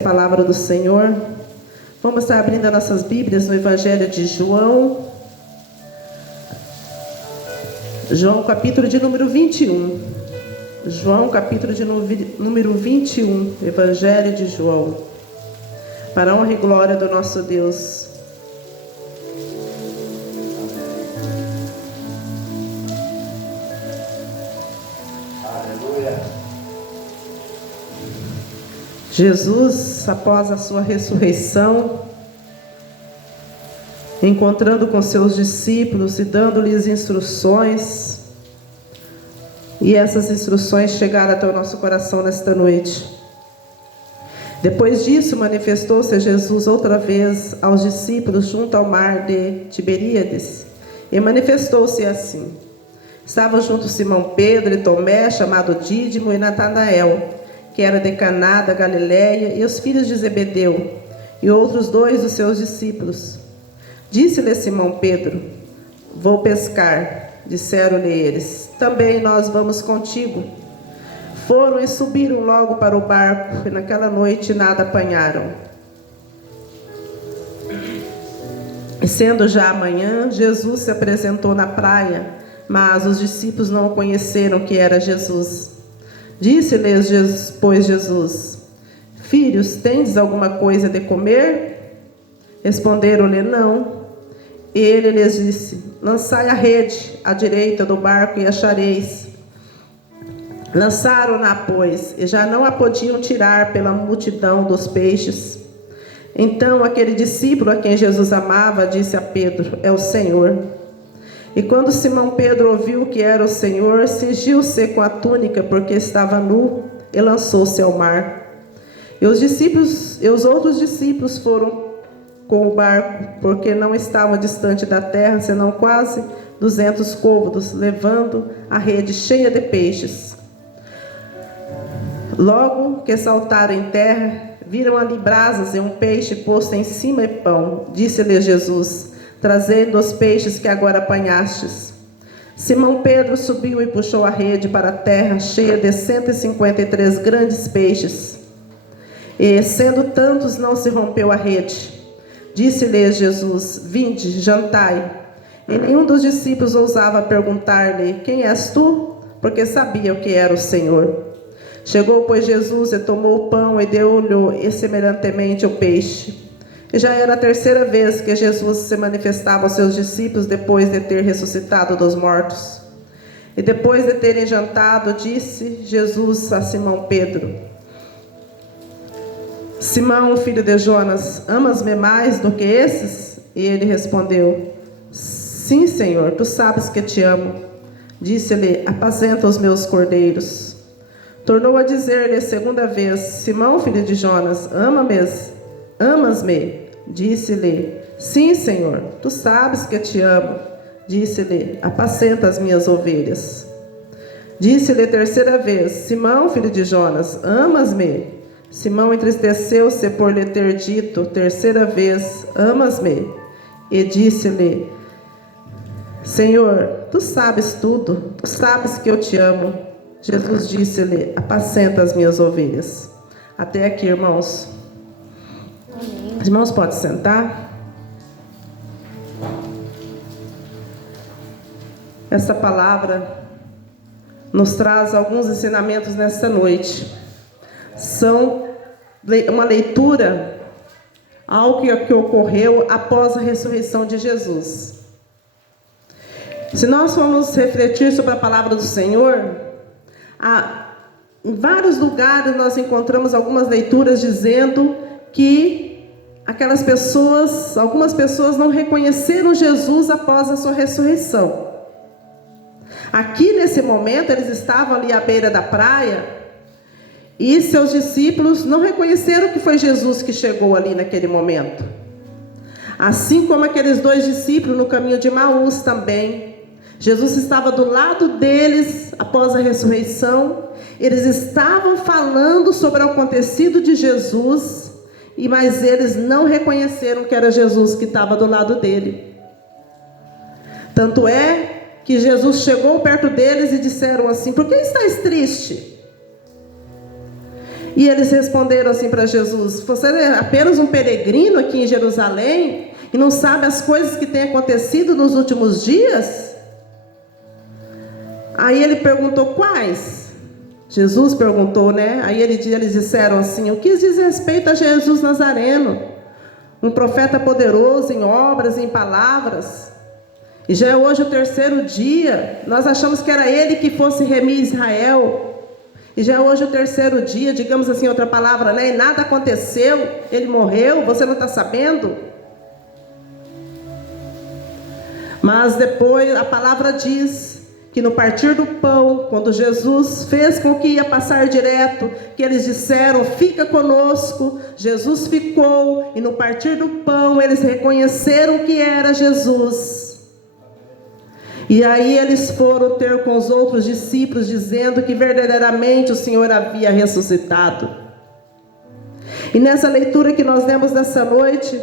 Palavra do Senhor. Vamos estar abrindo as nossas Bíblias no Evangelho de João. João, capítulo de número 21. João, capítulo de número 21. Evangelho de João. Para a honra e glória do nosso Deus. Jesus, após a sua ressurreição, encontrando com seus discípulos e dando-lhes instruções, e essas instruções chegaram até o nosso coração nesta noite. Depois disso, manifestou-se Jesus outra vez aos discípulos junto ao mar de Tiberíades, e manifestou-se assim. Estavam juntos Simão Pedro e Tomé, chamado Dídimo, e Natanael, que era de Caná da Galileia, e os filhos de Zebedeu, e outros dois dos seus discípulos. Disse-lhe Simão Pedro: Vou pescar. Disseram-lhe eles: Também nós vamos contigo. Foram e subiram logo para o barco, e naquela noite nada apanharam. E sendo já amanhã, Jesus se apresentou na praia, mas os discípulos não conheceram que era Jesus. Disse-lhes, pois, Jesus: Filhos, tendes alguma coisa de comer? Responderam-lhe: Não. Ele lhes disse: Lançai a rede à direita do barco e achareis. Lançaram-na, pois, e já não a podiam tirar pela multidão dos peixes. Então aquele discípulo a quem Jesus amava disse a Pedro: É o Senhor. E quando Simão Pedro ouviu que era o Senhor, cingiu-se com a túnica, porque estava nu, e lançou-se ao mar. E os outros discípulos foram com o barco, porque não estavam distante da terra, senão quase 200 côvados, levando a rede cheia de peixes. Logo que saltaram em terra, viram ali brasas e um peixe posto em cima e pão. Disse-lhe Jesus: Trazendo os peixes que agora apanhastes. Simão Pedro subiu e puxou a rede para a terra, cheia de 153 grandes peixes. E, sendo tantos, não se rompeu a rede. Disse-lhe Jesus: Vinde, jantai. E nenhum dos discípulos ousava perguntar-lhe: Quem és tu? Porque sabia o que era o Senhor. Chegou, pois, Jesus e tomou o pão e deu-lhe e semelhantemente o peixe. E já era a terceira vez que Jesus se manifestava aos seus discípulos depois de ter ressuscitado dos mortos. E depois de terem jantado, disse Jesus a Simão Pedro: Simão, filho de Jonas, amas-me mais do que esses? E ele respondeu: Sim, Senhor, tu sabes que te amo. Disse-lhe: Apacenta os meus cordeiros. Tornou a dizer-lhe a segunda vez: Simão, filho de Jonas, amas-me? Disse-lhe: Sim, Senhor, tu sabes que te amo. Disse-lhe: Apacenta as minhas ovelhas. Disse-lhe a terceira vez: Simão, filho de Jonas, amas-me? Simão entristeceu-se por lhe ter dito terceira vez: Amas-me? E disse-lhe: Senhor, tu sabes tudo, tu sabes que eu te amo. Jesus disse-lhe: Apacenta as minhas ovelhas. Até aqui, irmãos. Os irmãos podem sentar. Essa palavra nos traz alguns ensinamentos nesta noite. São uma leitura, algo que ocorreu após a ressurreição de Jesus. Se nós formos refletir sobre a palavra do Senhor, em vários lugares nós encontramos algumas leituras dizendo que algumas pessoas não reconheceram Jesus após a sua ressurreição. Aqui nesse momento eles estavam ali à beira da praia e seus discípulos não reconheceram que foi Jesus que chegou ali naquele momento. Assim como aqueles dois discípulos no caminho de Emaús também. Jesus estava do lado deles após a ressurreição. Eles estavam falando sobre o acontecido de Jesus, mas eles não reconheceram que era Jesus que estava do lado dele. Tanto é que Jesus chegou perto deles e disseram assim: Por que estáis tristes? E eles responderam assim para Jesus: você é apenas um peregrino aqui em Jerusalém e não sabe as coisas que têm acontecido nos últimos dias? Aí ele perguntou: quais? Jesus perguntou, né? Aí eles disseram assim: o que diz respeito a Jesus Nazareno, um profeta poderoso em obras e em palavras. E já é hoje o 3º dia. Nós achamos que era ele que fosse remir Israel. E já é hoje o 3º dia, digamos assim, outra palavra, né? E nada aconteceu, ele morreu, você não está sabendo? Mas depois a palavra diz que no partir do pão, quando Jesus fez com que ia passar direto, que eles disseram: fica conosco, Jesus ficou, e no partir do pão eles reconheceram que era Jesus. E aí eles foram ter com os outros discípulos, dizendo que verdadeiramente o Senhor havia ressuscitado. E nessa leitura que nós lemos nessa noite,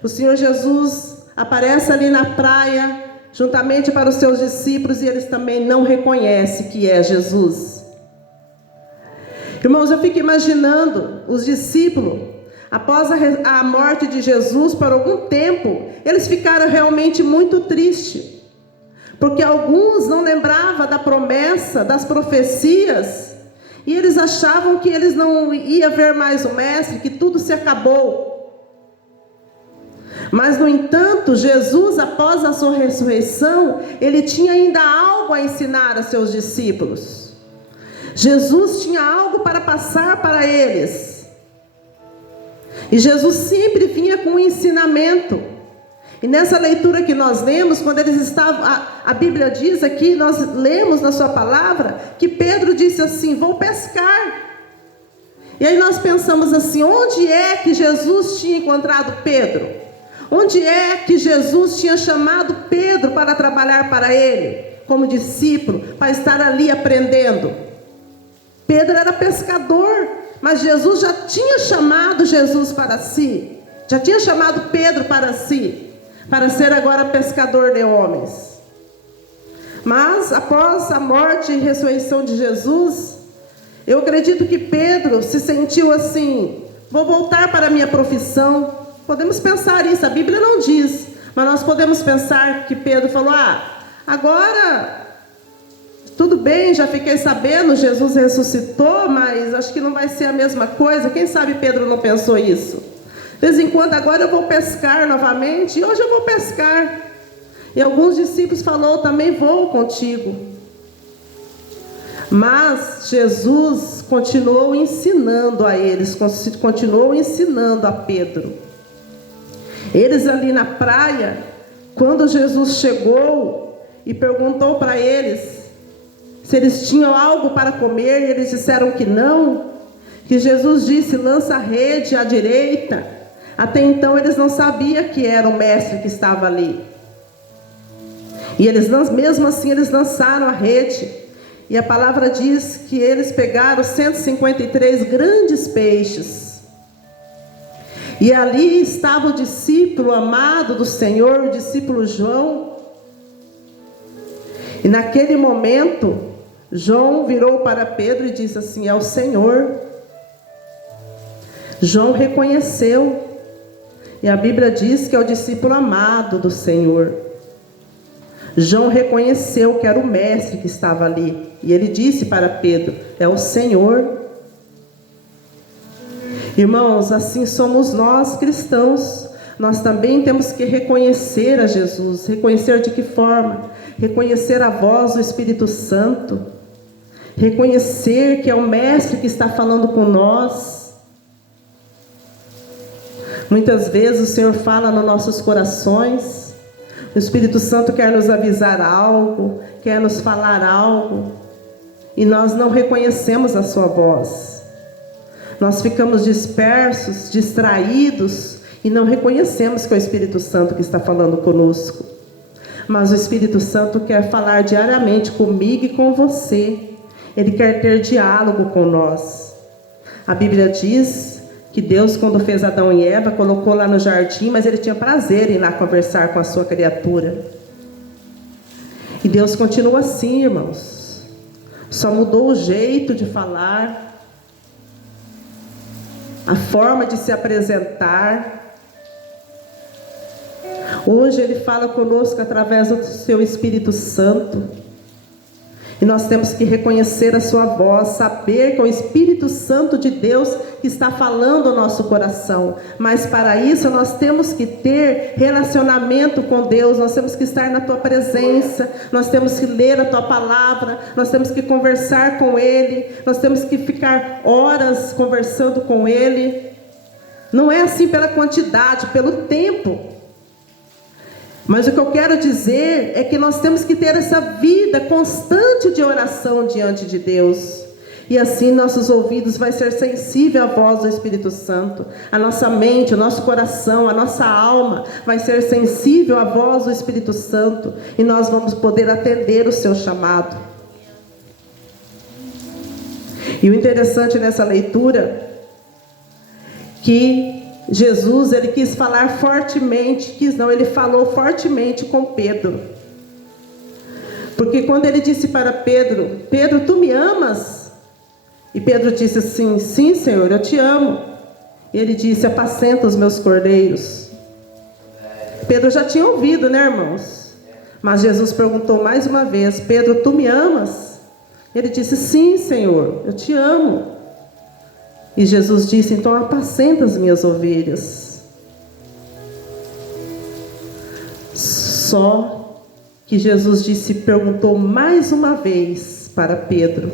o Senhor Jesus aparece ali na praia, juntamente para os seus discípulos, e eles também não reconhecem que é Jesus. Irmãos, eu fico imaginando os discípulos, após a morte de Jesus, por algum tempo, eles ficaram realmente muito tristes. Porque alguns não lembravam da promessa, das profecias, e eles achavam que eles não iam ver mais o Mestre, que tudo se acabou. Mas, no entanto, Jesus, após a sua ressurreição, ele tinha ainda algo a ensinar a seus discípulos. Jesus tinha algo para passar para eles. E Jesus sempre vinha com um ensinamento. E nessa leitura que nós lemos, quando eles estavam, a Bíblia diz aqui, nós lemos na sua palavra, que Pedro disse assim: vou pescar. E aí nós pensamos assim: onde é que Jesus tinha encontrado Pedro? Onde é que Jesus tinha chamado Pedro para trabalhar para ele, como discípulo, para estar ali aprendendo? Pedro era pescador, mas Jesus já tinha chamado Jesus para si, já tinha chamado Pedro para si, para ser agora pescador de homens. Mas após a morte e ressurreição de Jesus, eu acredito que Pedro se sentiu assim: vou voltar para a minha profissão. Podemos pensar isso, a Bíblia não diz, mas nós podemos pensar que Pedro falou: agora tudo bem, já fiquei sabendo, Jesus ressuscitou, mas acho que não vai ser a mesma coisa. Quem sabe Pedro não pensou isso? De vez em quando, agora eu vou pescar novamente, e hoje eu vou pescar. E alguns discípulos falaram: também vou contigo. Mas Jesus continuou ensinando a eles, continuou ensinando a Pedro. Eles ali na praia, quando Jesus chegou e perguntou para eles se eles tinham algo para comer, e eles disseram que não, que Jesus disse: lança a rede à direita. Até então eles não sabiam que era o mestre que estava ali. E eles, mesmo assim, eles lançaram a rede. E a palavra diz que eles pegaram 153 grandes peixes. E ali estava o discípulo amado do Senhor, o discípulo João. E naquele momento, João virou para Pedro e disse assim: é o Senhor. João reconheceu. E a Bíblia diz que é o discípulo amado do Senhor. João reconheceu que era o mestre que estava ali. E ele disse para Pedro: é o Senhor. Irmãos, assim somos nós cristãos. Nós também temos que reconhecer a Jesus. Reconhecer de que forma? Reconhecer a voz do Espírito Santo. Reconhecer que é o mestre que está falando com nós. Muitas vezes o Senhor fala nos nossos corações. O Espírito Santo quer nos avisar algo, quer nos falar algo, e nós não reconhecemos a sua voz. Nós ficamos dispersos, distraídos, e não reconhecemos que é o Espírito Santo que está falando conosco. Mas o Espírito Santo quer falar diariamente comigo e com você. Ele quer ter diálogo com nós. A Bíblia diz que Deus, quando fez Adão e Eva, colocou lá no jardim, mas ele tinha prazer em ir lá conversar com a sua criatura. E Deus continua assim, irmãos. Só mudou o jeito de falar. a forma de se apresentar. Hoje Ele fala conosco através do Seu Espírito Santo. E nós temos que reconhecer a sua voz, saber que é o Espírito Santo de Deus que está falando ao nosso coração. Mas para isso nós temos que ter relacionamento com Deus, nós temos que estar na tua presença, nós temos que ler a tua palavra, nós temos que conversar com Ele, nós temos que ficar horas conversando com Ele. Não é assim pela quantidade, pelo tempo. Mas o que eu quero dizer é que nós temos que ter essa vida constante de oração diante de Deus. E assim nossos ouvidos vai ser sensível à voz do Espírito Santo. A nossa mente, o nosso coração, a nossa alma vai ser sensível à voz do Espírito Santo. E nós vamos poder atender o seu chamado. E o interessante nessa leitura, que Jesus, ele quis falar fortemente, ele falou fortemente com Pedro. Porque quando ele disse para Pedro: Pedro, tu me amas? E Pedro disse assim: sim, Senhor, eu te amo. E ele disse: apacenta os meus cordeiros. Pedro já tinha ouvido, né, irmãos? Mas Jesus perguntou mais uma vez: Pedro, tu me amas? Ele disse: sim, Senhor, eu te amo. E Jesus disse: então apacenta as minhas ovelhas. Só que Jesus perguntou mais uma vez para Pedro: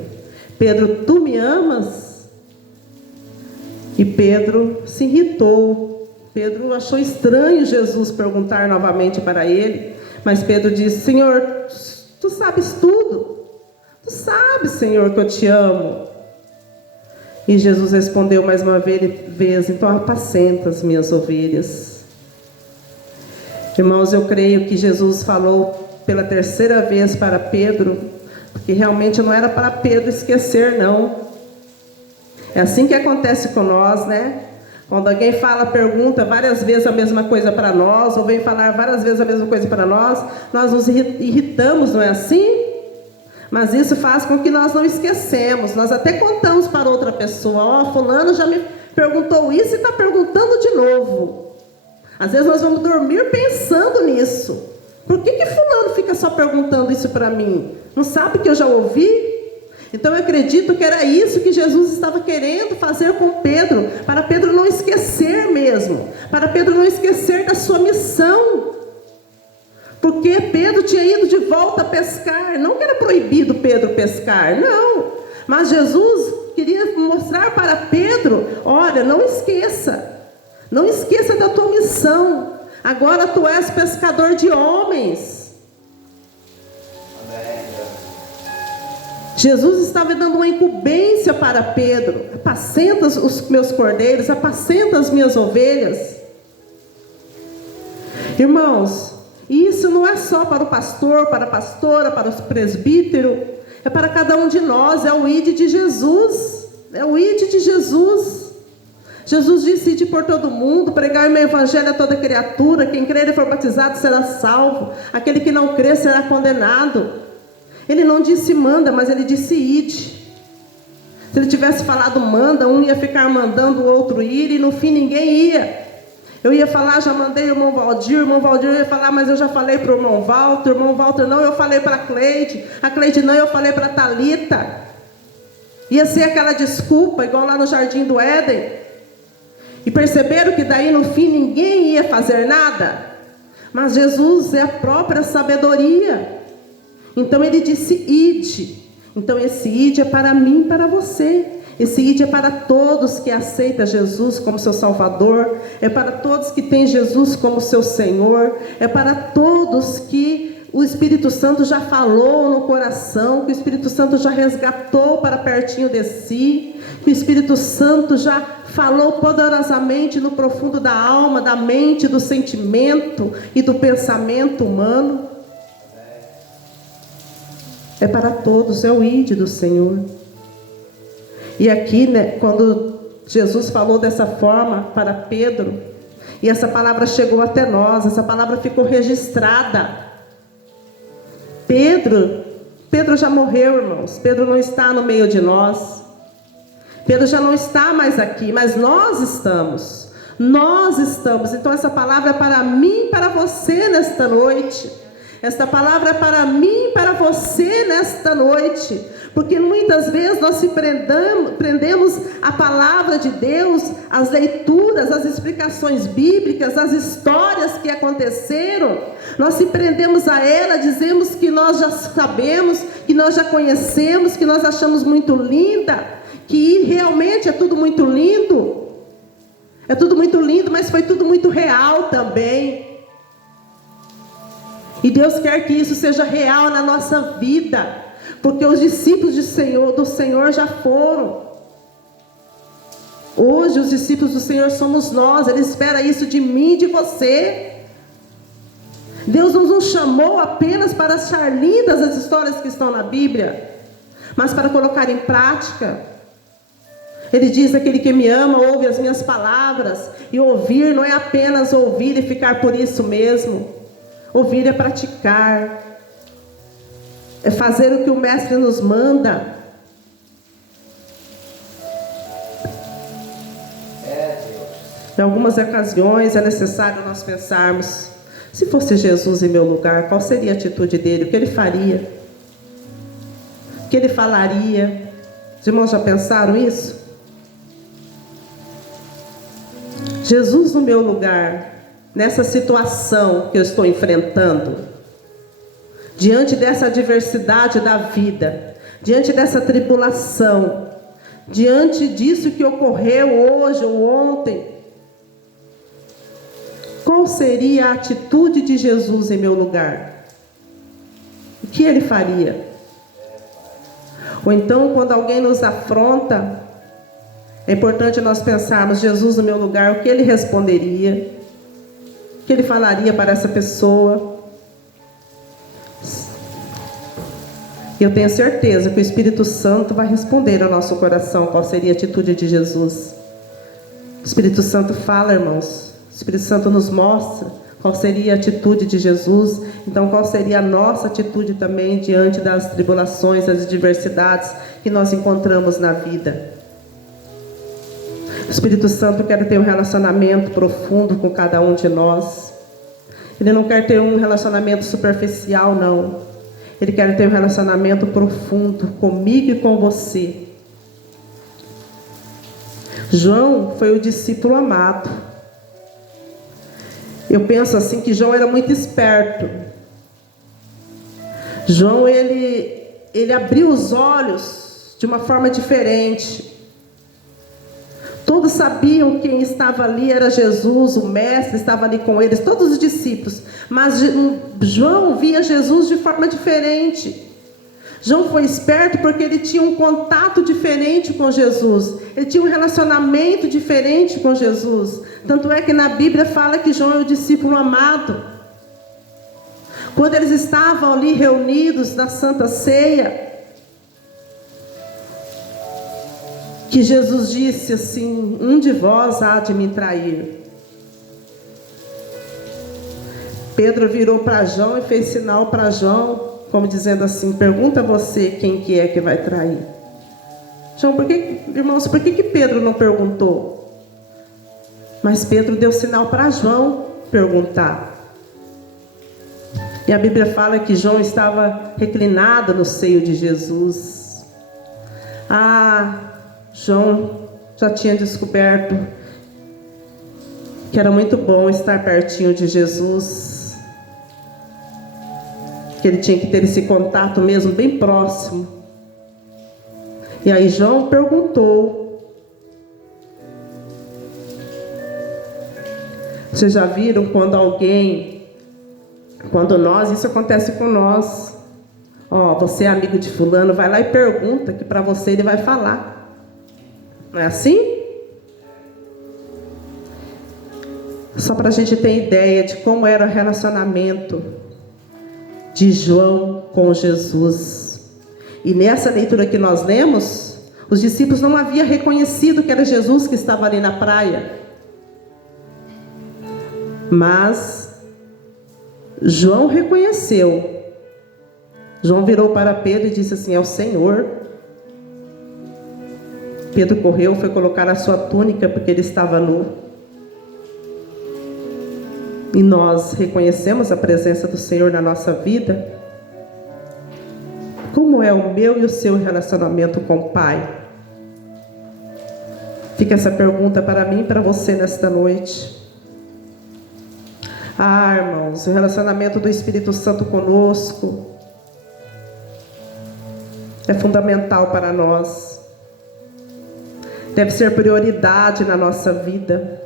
Pedro, tu me amas? E Pedro se irritou. Pedro achou estranho Jesus perguntar novamente para ele. Mas Pedro disse: Senhor, tu sabes tudo. Tu sabes, Senhor, que eu te amo. E Jesus respondeu mais uma vez: então apacenta as minhas ovelhas. Irmãos, eu creio que Jesus falou pela terceira vez para Pedro, porque realmente não era para Pedro esquecer, não. É assim que acontece com nós, né? Quando alguém pergunta várias vezes a mesma coisa para nós, ou vem falar várias vezes a mesma coisa para nós nos irritamos, não é assim? Mas isso faz com que nós não esquecemos. Nós até contamos para outra pessoa: fulano já me perguntou isso e está perguntando de novo. Às vezes nós vamos dormir pensando nisso. Por que fulano fica só perguntando isso para mim? Não sabe que eu já ouvi? Então eu acredito que era isso que Jesus estava querendo fazer com Pedro, para Pedro não esquecer mesmo, para Pedro não esquecer da sua missão. Porque Pedro tinha ido de volta a pescar. Não que era proibido Pedro pescar, não. Mas Jesus queria mostrar para Pedro: olha, não esqueça. Não esqueça da tua missão. Agora tu és pescador de homens. Jesus estava dando uma incumbência para Pedro: apacenta os meus cordeiros, apacenta as minhas ovelhas. Irmãos, e isso não é só para o pastor, para a pastora, para o presbítero, é para cada um de nós. É o ide de Jesus, é o ide de Jesus. Jesus disse: ide por todo mundo, pregar o meu evangelho a toda criatura, quem crer e for batizado será salvo, aquele que não crer será condenado. Ele não disse manda, mas ele disse ide. Se ele tivesse falado manda, um ia ficar mandando o outro ir, e no fim ninguém ia. Eu ia falar: já mandei o irmão Valdir ia falar: mas eu já falei para o irmão Walter não, eu falei para a Cleide não, eu falei para a Thalita. Ia ser aquela desculpa, igual lá no Jardim do Éden. E perceberam que daí no fim ninguém ia fazer nada? Mas Jesus é a própria sabedoria. Então ele disse ide. Então esse ide é para mim e para você. Esse ide é para todos que aceitam Jesus como seu Salvador, é para todos que têm Jesus como seu Senhor, é para todos que o Espírito Santo já falou no coração, que o Espírito Santo já resgatou para pertinho de si, que o Espírito Santo já falou poderosamente no profundo da alma, da mente, do sentimento e do pensamento humano. É para todos, é o ide do Senhor. E aqui, né, quando Jesus falou dessa forma para Pedro, e essa palavra chegou até nós, essa palavra ficou registrada. Pedro já morreu, irmãos. Pedro não está no meio de nós. Pedro já não está mais aqui, mas nós estamos. Nós estamos. Então essa palavra é para mim e para você nesta noite. Esta palavra é para mim e para você nesta noite. Porque muitas vezes nós se prendemos à palavra de Deus, às leituras, às explicações bíblicas, às histórias que aconteceram. Nós se prendemos a ela, dizemos que nós já sabemos, que nós já conhecemos, que nós achamos muito linda, que realmente é tudo muito lindo. É tudo muito lindo, mas foi tudo muito real também. E Deus quer que isso seja real na nossa vida, porque os discípulos do Senhor já foram. Hoje os discípulos do Senhor somos nós. Ele espera isso de mim e de você. Deus não nos chamou apenas para achar lindas as histórias que estão na Bíblia, mas para colocar em prática. Ele diz: aquele que me ama ouve as minhas palavras. E ouvir não é apenas ouvir e ficar por isso mesmo. Ouvir é praticar, é fazer o que o Mestre nos manda. Em algumas ocasiões é necessário nós pensarmos: se fosse Jesus em meu lugar, qual seria a atitude dele? O que ele faria? O que ele falaria? Os irmãos já pensaram isso? Jesus no meu lugar, nessa situação que eu estou enfrentando, diante dessa adversidade da vida, diante dessa tribulação, diante disso que ocorreu hoje ou ontem, qual seria a atitude de Jesus em meu lugar? O que ele faria? Ou então, quando alguém nos afronta, é importante nós pensarmos: Jesus no meu lugar, o que ele responderia? O que ele falaria para essa pessoa? Eu tenho certeza que o Espírito Santo vai responder ao nosso coração qual seria a atitude de Jesus. O Espírito Santo fala, irmãos. O Espírito Santo nos mostra qual seria a atitude de Jesus. Então, qual seria a nossa atitude também diante das tribulações, das adversidades que nós encontramos na vida? O Espírito Santo quer ter um relacionamento profundo com cada um de nós. Ele não quer ter um relacionamento superficial, não. Ele quer ter um relacionamento profundo comigo e com você. João foi o discípulo amado. Eu penso assim que João era muito esperto. João, ele abriu os olhos de uma forma diferente. Todos sabiam quem estava ali era Jesus, o Mestre estava ali com eles, todos os discípulos. Mas João via Jesus de forma diferente. João foi esperto porque ele tinha um contato diferente com Jesus. Ele tinha um relacionamento diferente com Jesus. Tanto é que na Bíblia fala que João é o discípulo amado. Quando eles estavam ali reunidos na Santa Ceia, que Jesus disse assim: um de vós há de me trair. Pedro virou para João e fez sinal para João, como dizendo assim: pergunta você quem que é que vai trair. João, irmãos, por que Pedro não perguntou? Mas Pedro deu sinal para João perguntar. E a Bíblia fala que João estava reclinado no seio de Jesus. João já tinha descoberto que era muito bom estar pertinho de Jesus, que ele tinha que ter esse contato mesmo bem próximo. E aí João perguntou. Vocês já viram quando nós, isso acontece com nós. Você é amigo de fulano, vai lá e pergunta, que para você ele vai falar. Não é assim? Só para a gente ter ideia de como era o relacionamento de João com Jesus. E nessa leitura que nós lemos, os discípulos não haviam reconhecido que era Jesus que estava ali na praia. Mas João reconheceu. João virou para Pedro e disse assim: é o Senhor. Pedro correu, foi colocar a sua túnica porque ele estava nu. E nós reconhecemos a presença do Senhor na nossa vida. Como é o meu e o seu relacionamento com o Pai? Fica essa pergunta para mim e para você nesta noite. Irmãos, o relacionamento do Espírito Santo conosco é fundamental para nós. Deve ser prioridade na nossa vida.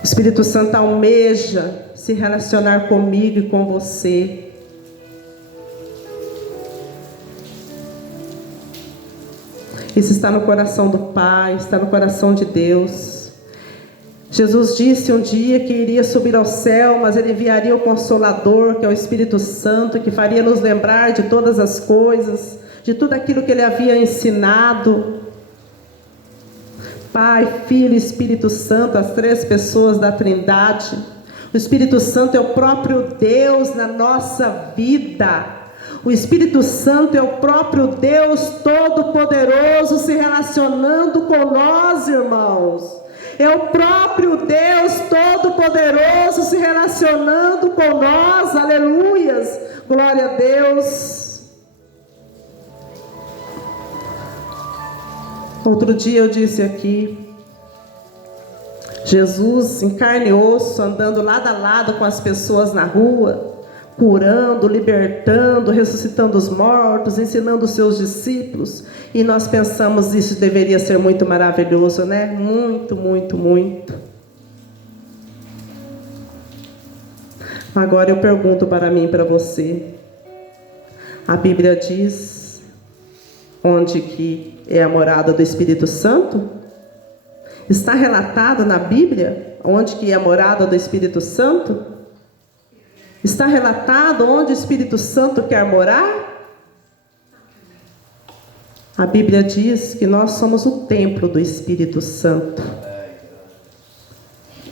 O Espírito Santo almeja se relacionar comigo e com você. Isso está no coração do Pai, está no coração de Deus. Jesus disse um dia que iria subir ao céu, mas Ele enviaria o Consolador, que é o Espírito Santo, que faria nos lembrar de todas as coisas, de tudo aquilo que Ele havia ensinado. Pai, Filho e Espírito Santo, as três pessoas da Trindade. O Espírito Santo é o próprio Deus na nossa vida. O Espírito Santo é o próprio Deus Todo-Poderoso se relacionando com nós, irmãos. É o próprio Deus Todo-Poderoso se relacionando com nós. Aleluias. Glória a Deus. Outro dia eu disse aqui, Jesus em carne e osso, andando lado a lado com as pessoas na rua, curando, libertando, ressuscitando os mortos, ensinando os seus discípulos. E nós pensamos, isso deveria ser muito maravilhoso, né? Muito, muito, muito. Agora eu pergunto para mim e para você. A Bíblia diz onde que é a morada do Espírito Santo? Está relatado na Bíblia onde que é a morada do Espírito Santo? Está relatado onde o Espírito Santo quer morar? A Bíblia diz que nós somos o templo do Espírito Santo.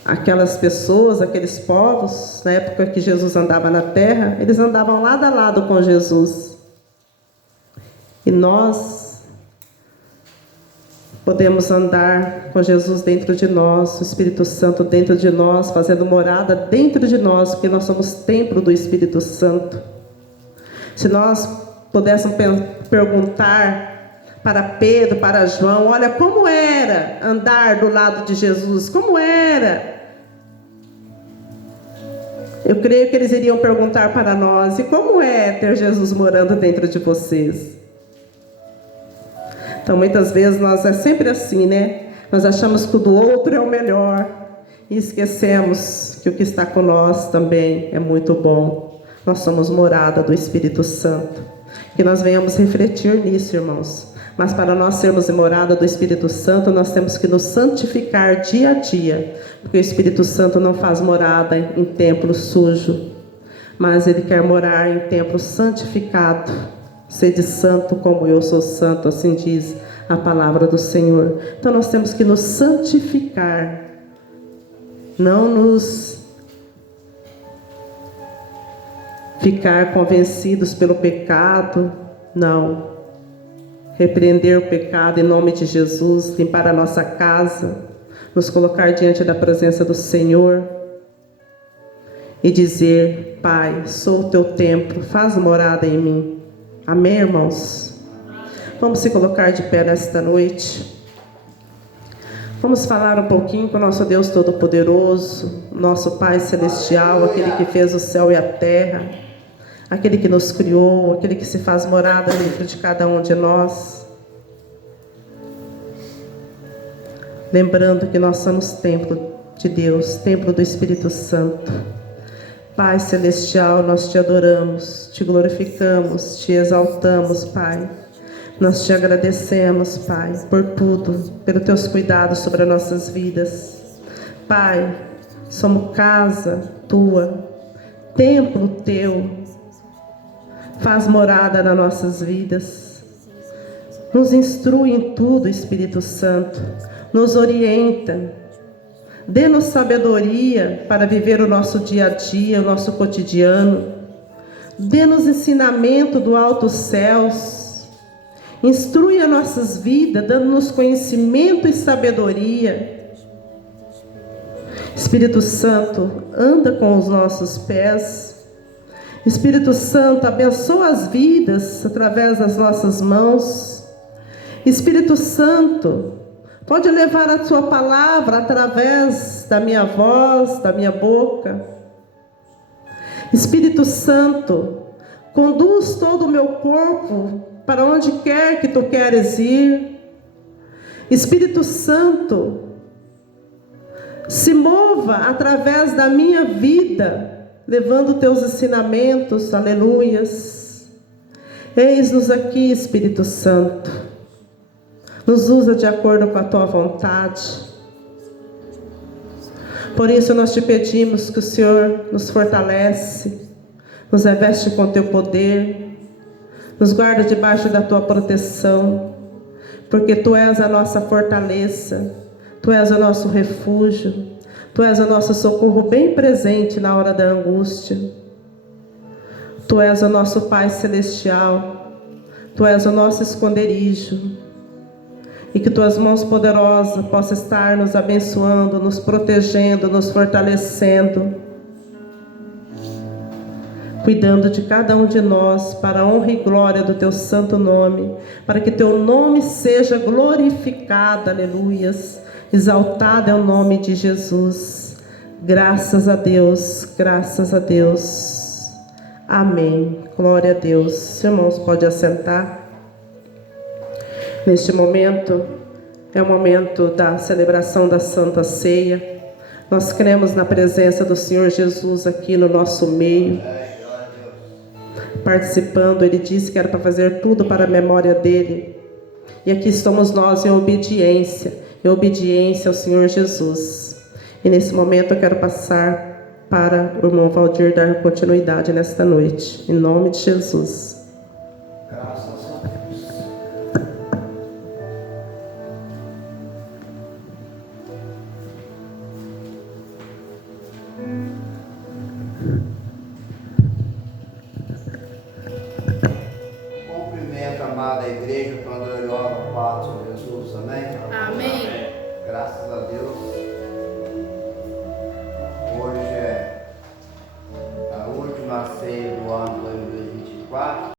Aquelas pessoas, aqueles povos, na época que Jesus andava na terra, eles andavam lado a lado com Jesus. E nós podemos andar com Jesus dentro de nós, o Espírito Santo dentro de nós, fazendo morada dentro de nós, porque nós somos templo do Espírito Santo. Se nós pudéssemos perguntar para Pedro, para João, olha, como era andar do lado de Jesus? Como era? Eu creio que eles iriam perguntar para nós, e como é ter Jesus morando dentro de vocês? Então, muitas vezes, nós é sempre assim, né? Nós achamos que o do outro é o melhor. E esquecemos que o que está com nós também é muito bom. Nós somos morada do Espírito Santo. Que nós venhamos refletir nisso, irmãos. Mas para nós sermos morada do Espírito Santo, nós temos que nos santificar dia a dia. Porque o Espírito Santo não faz morada em templo sujo. Mas Ele quer morar em templo santificado. Sede santo como eu sou santo, assim diz a palavra do Senhor. Então nós temos que nos santificar, não nos ficar convencidos pelo pecado, não. Repreender o pecado em nome de Jesus, limpar a nossa casa, nos colocar diante da presença do Senhor e dizer: Pai, sou o teu templo, faz morada em mim. Amém, irmãos? Vamos se colocar de pé nesta noite. Vamos falar um pouquinho com o nosso Deus Todo-Poderoso, nosso Pai Celestial, aquele que fez o céu e a terra, aquele que nos criou, aquele que se faz morada dentro de cada um de nós. Lembrando que nós somos templo de Deus, templo do Espírito Santo. Pai Celestial, nós te adoramos, te glorificamos, te exaltamos, Pai. Nós te agradecemos, Pai, por tudo, pelos teus cuidados sobre as nossas vidas. Pai, somos casa tua, templo teu. Faz morada nas nossas vidas. Nos instrui em tudo, Espírito Santo. Nos orienta. Dê-nos sabedoria para viver o nosso dia a dia, o nosso cotidiano. Dê-nos ensinamento do alto céus. Instrui as nossas vidas, dando-nos conhecimento e sabedoria. Espírito Santo, anda com os nossos pés. Espírito Santo, abençoa as vidas através das nossas mãos. Espírito Santo, pode levar a tua palavra através da minha voz, da minha boca. Espírito Santo, conduz todo o meu corpo para onde quer que tu queres ir. Espírito Santo, se mova através da minha vida, levando teus ensinamentos, aleluias. Eis-nos aqui, Espírito Santo. Nos usa de acordo com a tua vontade. Por isso nós te pedimos que o Senhor nos fortalece, nos reveste com teu poder, nos guarda debaixo da tua proteção, porque tu és a nossa fortaleza, tu és o nosso refúgio, tu és o nosso socorro bem presente na hora da angústia. Tu és o nosso Pai Celestial, tu és o nosso esconderijo. E que tuas mãos poderosas possam estar nos abençoando, nos protegendo, nos fortalecendo, cuidando de cada um de nós, para a honra e glória do teu santo nome, para que teu nome seja glorificado, aleluias, exaltado é o nome de Jesus. Graças a Deus, graças a Deus. Amém. Glória a Deus. Irmãos, pode assentar. Neste momento, é o momento da celebração da Santa Ceia. Nós cremos na presença do Senhor Jesus aqui no nosso meio, participando. Ele disse que era para fazer tudo para a memória dele. E aqui estamos nós em obediência ao Senhor Jesus. E nesse momento eu quero passar para o irmão Valdir dar continuidade nesta noite, em nome de Jesus. Cumprimento, amada igreja, com a gloriosa paz de Jesus, amém? Amém. Graças a Deus. Hoje é a última ceia do ano 2024.